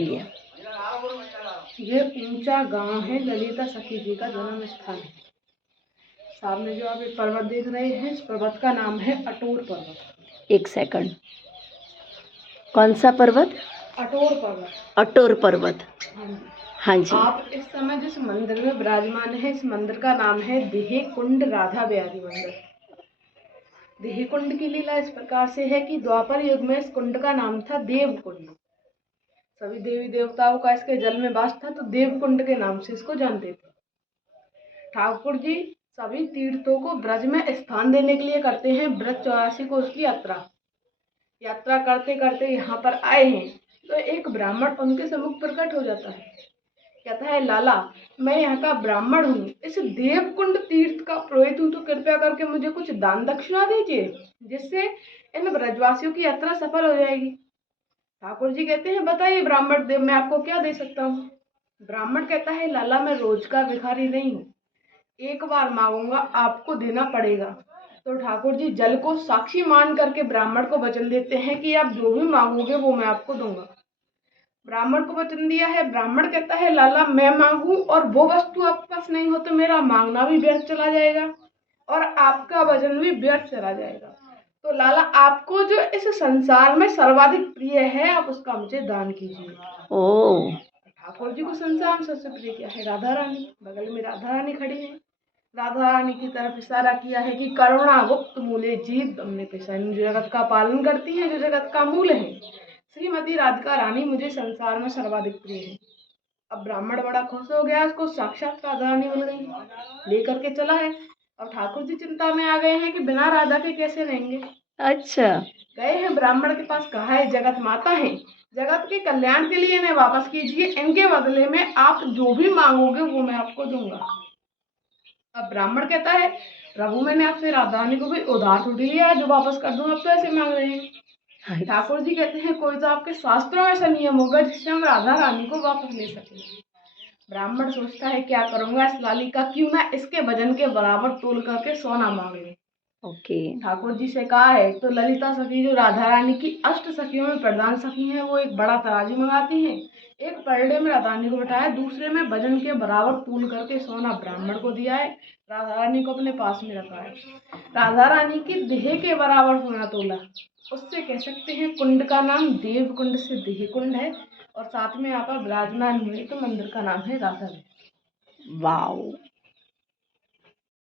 बोलिए। ये ऊंचा गांव है, ललिता सखी जी का जन्म स्थान है। सामने जो आप एक पर्वत देख रहे हैं, इस पर्वत का नाम है अटोर पर्वत। एक सेकंड, कौन सा पर्वत? अटोर पर्वत। अटोर पर्वत। हाँ जी। हाँ जी। आप इस समय जिस मंदिर में विराजमान है, इस मंदिर का नाम है देह कुंड राधा बिहारी मंदिर। देह कुंड की लीला इस प्रकार से है कि द्वापर युग में इस कुंड का नाम था देव कुंड। सभी देवी देवताओं का इसके जल में वास था, तो देव कुंड के नाम से इसको जानते थे। ठाकुर जी सभी तीर्थों को ब्रज में स्थान देने के लिए करते हैं। ब्रज 84 को उसकी यात्रा करते करते यहाँ पर आए हैं, तो एक ब्राह्मण उनके सम्मुख प्रकट हो जाता है। कहता है, लाला, मैं यहाँ का ब्राह्मण हूँ, इस देवकुंड तीर्थ का पुरोहित हूँ, तो कृपया करके मुझे कुछ दान दक्षिणा दीजिए, जिससे इन ब्रजवासियों की यात्रा सफल हो जाएगी। ठाकुर जी कहते हैं, बताइए ब्राह्मण देव, मैं आपको क्या दे सकता हूँ। ब्राह्मण कहता है, लाला, मैं रोज का भिखारी नहीं हूँ, एक बार मांगूंगा, आपको देना पड़ेगा। तो ठाकुर जी जल को साक्षी मान करके ब्राह्मण को वचन देते हैं कि आप जो भी मांगोगे वो मैं आपको दूंगा। ब्राह्मण को वचन दिया है। ब्राह्मण कहता है, लाला, मैं मांगू और वो वस्तु आपके पास नहीं हो तो मेरा मांगना भी व्यर्थ चला जाएगा और आपका वचन भी व्यर्थ चला जाएगा। तो लाला, आपको जो इस संसार में सर्वाधिक प्रिय है, आप उसका मुझे दान कीजिए। ओ। ठाकुर जी को संसार में सबसे प्रिय क्या है? राधा रानी। बगल में राधा रानी खड़ी है। राधा रानी की तरफ इशारा किया है कि करुणा गुप्त मूले जीव हमने पिसन, जो जगत का पालन करती है, जो जगत का मूल है, श्रीमती राधिका रानी मुझे संसार में सर्वाधिक प्रिय है। अब ब्राह्मण बड़ा खुश हो गया, उसको साक्षात राधा रानी मिल गई, लेकर के चला है। अब ठाकुर जी चिंता में आ गए हैं कि बिना राधा के कैसे रहेंगे। अच्छा। गए हैं ब्राह्मण के पास, कहा है, जगत माता है, जगत के कल्याण के लिए इन्हें वापस कीजिए, इनके बदले में आप जो भी मांगोगे वो मैं आपको दूंगा। अब ब्राह्मण कहता है, प्रभु, मैंने आपसे राधा रानी को भी उधार थोड़ी लिया जो वापस कर दूं, आप तो ऐसे मांग रहे हैं। ठाकुर जी कहते हैं, कोई तो आपके शास्त्रों में ऐसा नियम होगा जिससे हम राधा रानी को वापस ले सके। ब्राह्मण सोचता है, क्या करूंगा इस लाली का, क्यों ना इसके वजन के बराबर तोल करके सोना मांग ले। ओके। ठाकुर जी से कहा है, तो ललिता सखी जो राधा रानी की अष्ट सखियों में प्रधान सखी हैं, वो एक बड़ा तराजू मंगाती हैं। एक परडे में राधा रानी को बैठाया, दूसरे में वजन के बराबर तूल करके सोना ब्राह्मण को दिया है, राधा रानी को अपने पास में रखा है। राधा रानी की देह के बराबर सोना तोला, उससे कह सकते हैं कुंड का नाम देव कुंड से देह कुंड है, और साथ में यहाँ पर विराजमान हुई तो मंदिर का नाम है राधा। वाओ।